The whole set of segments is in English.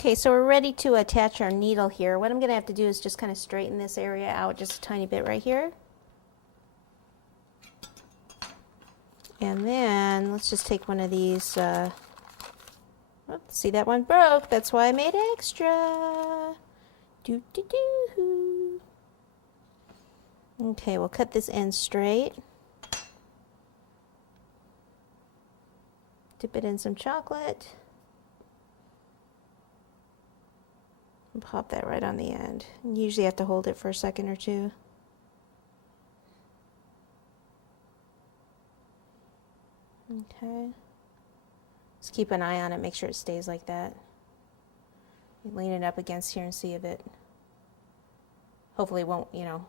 Okay, so we're ready to attach our needle here. What I'm going to have to do is just kind of straighten this area out just a tiny bit right here. And then let's just take one of these. See, that one broke. That's why I made extra. Do, do, do. Okay, we'll cut this end straight. Dip it in some chocolate. And pop that right on the end. You usually have to hold it for a second or two. Okay. Just keep an eye on it, make sure it stays like that. You lean it up against here and see if it, hopefully won't, you know.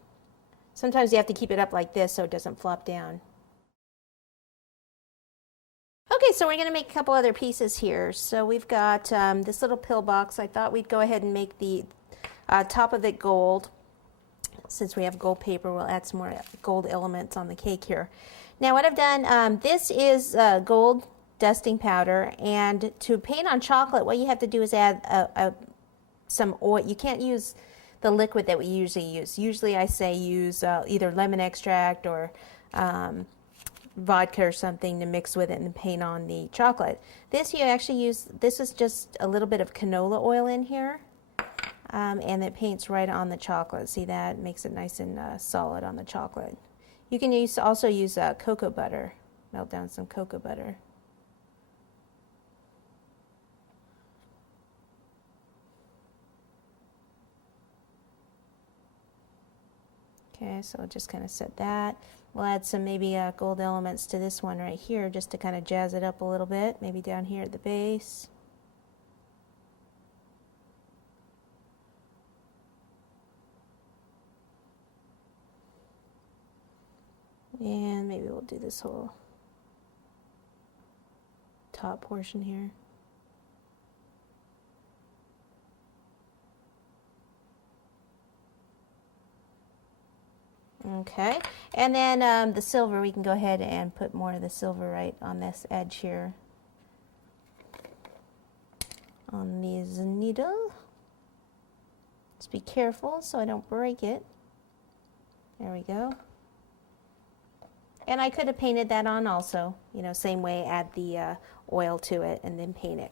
Sometimes you have to keep it up like this so it doesn't flop down. Okay, so we're going to make a couple other pieces here. So we've got this little pill box. I thought we'd go ahead and make the top of it gold. Since we have gold paper, we'll add some more gold elements on the cake here. Now what I've done, this is gold dusting powder, and to paint on chocolate, what you have to do is add some oil. You can't use the liquid that we usually use. Usually I say use either lemon extract or vodka or something to mix with it and paint on the chocolate. This you actually use, this is just a little bit of canola oil in here, and it paints right on the chocolate. See that? It makes it nice and solid on the chocolate. You can also use cocoa butter. Melt down some cocoa butter. Okay, so I'll just kind of set that. We'll add some maybe gold elements to this one right here just to kind of jazz it up a little bit, maybe down here at the base. And maybe we'll do this whole top portion here. Okay, and then the silver, we can go ahead and put more of the silver right on this edge here on this needle. Just be careful so I don't break it. There we go. And I could have painted that on also, you know, same way, add the oil to it and then paint it.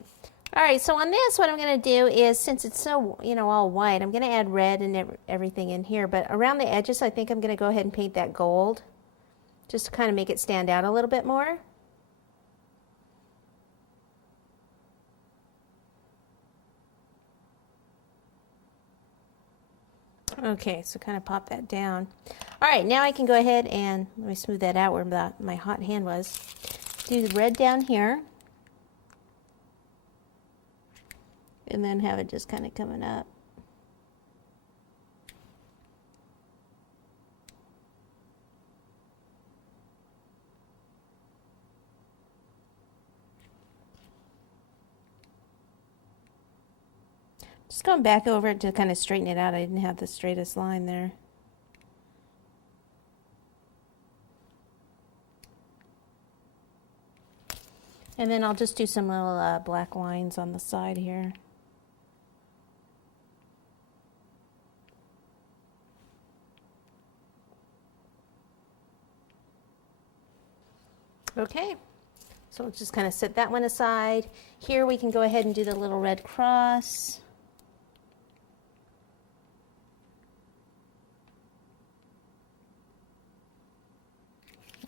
All right, so on this, what I'm going to do is, since it's so, you know, all white, I'm going to add red and everything in here. But around the edges, I think I'm going to go ahead and paint that gold, just to kind of make it stand out a little bit more. Okay, so kind of pop that down. All right, now I can go ahead and, let me smooth that out where my hot hand was. Do the red down here. And then have it just kind of coming up. Just going back over it to kind of straighten it out. I didn't have the straightest line there. And then I'll just do some little black lines on the side here. Okay, so let's just kind of set that one aside. Here we can go ahead and do the little red cross.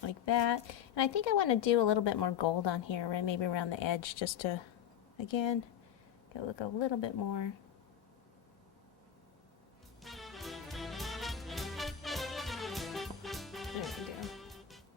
Like that. And I think I want to do a little bit more gold on here, right? Maybe around the edge, just to, again, get look a little bit more